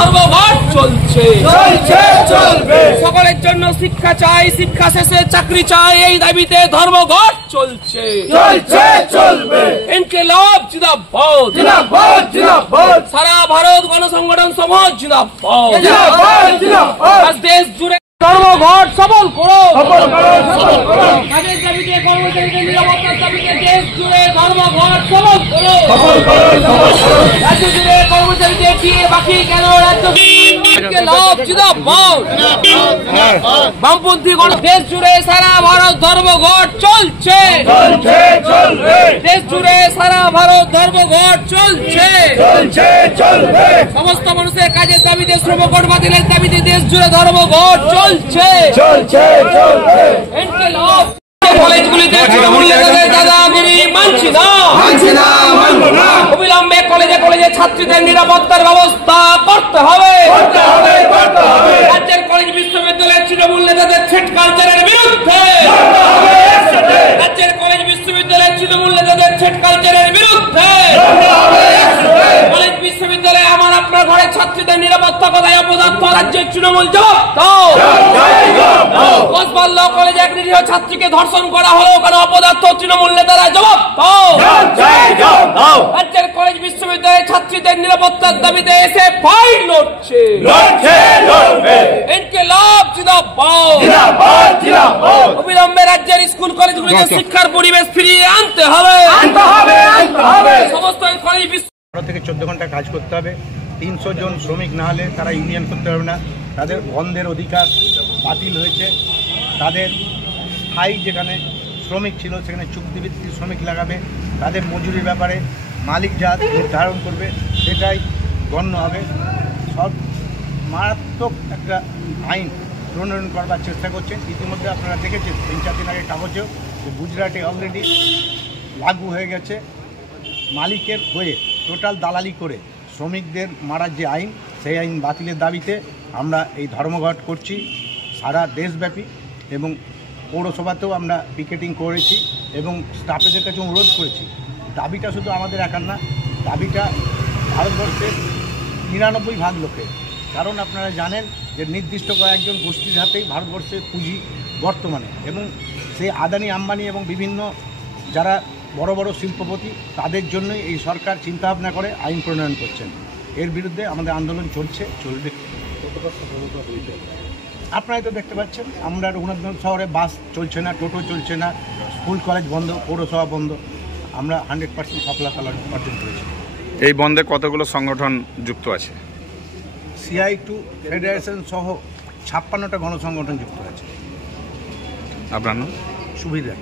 ধর্মঘট চলছে চলবে। সকলের জন্য শিক্ষা চাই, শিক্ষা শেষে চাকরি চাই, এই দাবিতে ধর্মঘট চলছে চলবে। ইনকিলাব জিন্দাবাদ জিন্দাবাদ জিন্দাবাদ। সারা ভারত গণসংগঠন সমাজ জিন্দাবাদ জিন্দাবাদ জিন্দাবাদ। দেশ জুড়ে ধর্মঘট সফল করো, কাজের দাবিতে কর্মচারীদের নিরাপত্তার দাবিতে দেশ জুড়ে ধর্মঘট সফল করো। রাজ্য জুড়ে কর্মচারীদের দিয়ে বাকি কেন রাজ্য লাভ জিন্দাবাদ। বামপন্থী দেশ জুড়ে সারা ভারত ধর্মঘট চলছে দেশ জুড়ে সারা ভারত ধর্মঘট চলছে সমস্ত মানুষের কাজের দাবিতে শ্রমঘট বাতিলের দাবিতে দেশ জুড়ে ধর্মঘট চলছে কলেজগুলিতে তৃণমূল নেতাদের দাদাগিরি মানছি না। অবিলম্বে কলেজে কলেজে ছাত্রীদের নিরাপত্তার ব্যবস্থা করতে হবে। রাজ্যের কলেজ বিশ্ববিদ্যালয়ের তৃণমূল নেতাদের থ্রেট কালচারের বিরুদ্ধে, রাজ্যের কলেজ বিশ্ববিদ্যালয়ের তৃণমূল নেতাদের থ্রেট কালচারের বিরুদ্ধে, কলেজ বিশ্ববিদ্যালয়ে আমার আপনার ঘরে ছাত্রীদের নিরাপত্তা কথায় অপদার্থ রাজ্যের তৃণমূল জবাব দাও। কসবাল্লা কলেজে এক নিরীহ ছাত্রীকে ধর্ষণ করা হলো কেন অপদার্থ তৃণমূল নেতারা জবাব দাও। রাজ্যের কলেজ বিশ্ববিদ্যালয়ের ছাত্রীদের নিরাপত্তার দাবিতে এসে ফাইট লড়ছে ইনকিলাব জিন্দাবাদ। অবিলম্বে রাজ্যের স্কুল কলেজগুলিতে শিক্ষার পরিবেশ ফিরিয়ে আনতে হবে। সমস্ত কলেজ 12 থেকে 14 ঘন্টা কাজ করতে হবে। 300 জন শ্রমিক না হলে তারা ইউনিয়ন করতে পারবে না। তাদের বন্ধের অধিকার বাতিল হয়েছে। তাদের স্থায়ী যেখানে শ্রমিক ছিল সেখানে চুক্তিভিত্তিক শ্রমিক লাগাবে। তাদের মজুরির ব্যাপারে মালিক যা নির্ধারণ করবে সেটাই গণ্য হবে। সব মারাত্মক একটা আইন প্রণয়ন করবার চেষ্টা করছেন। ইতিমধ্যে আপনারা দেখেছেন 3-4 দিন আগে কাগজেও গুজরাটে অলরেডি লাগু হয়ে গেছে। মালিকের হয়ে টোটাল দালালি করে শ্রমিকদের মারার যে আইন, সেই আইন বাতিলের দাবিতে আমরা এই ধর্মঘট করছি সারা দেশব্যাপী, এবং পৌরসভাতেও আমরা পিকেটিং করেছি এবং স্টাফেদের কাছে অনুরোধ করেছি। দাবিটা শুধু আমাদের একার না, দাবিটা ভারতবর্ষের 99% লোকের। কারণ আপনারা জানেন যে নির্দিষ্ট কয়েকজন গোষ্ঠীর হাতেই ভারতবর্ষের পুঁজি বর্তমানে, এবং সেই আদানি আম্বানি এবং বিভিন্ন যারা বড় বড় শিল্পপতি তাদের জন্যই এই সরকার চিন্তাভাবনা করে আইন প্রণয়ন করছেন। এর বিরুদ্ধে আমাদের আন্দোলন চলবে। আপনারাই তো দেখতে পাচ্ছেন, আমরা রঘুনাথগঞ্জ শহরে বাস চলছে না, টোটো চলছে না, স্কুল কলেজ বন্ধ, পৌরসভা বন্ধ। আমরা 100% সফলতা অর্জন করেছি। এই বন্ধে কতগুলো সংগঠন যুক্ত আছে? CI2 ফেডারেশন সহ 56টা গণসংগঠন যুক্ত আছে। আপনার নাম? সুবিধা।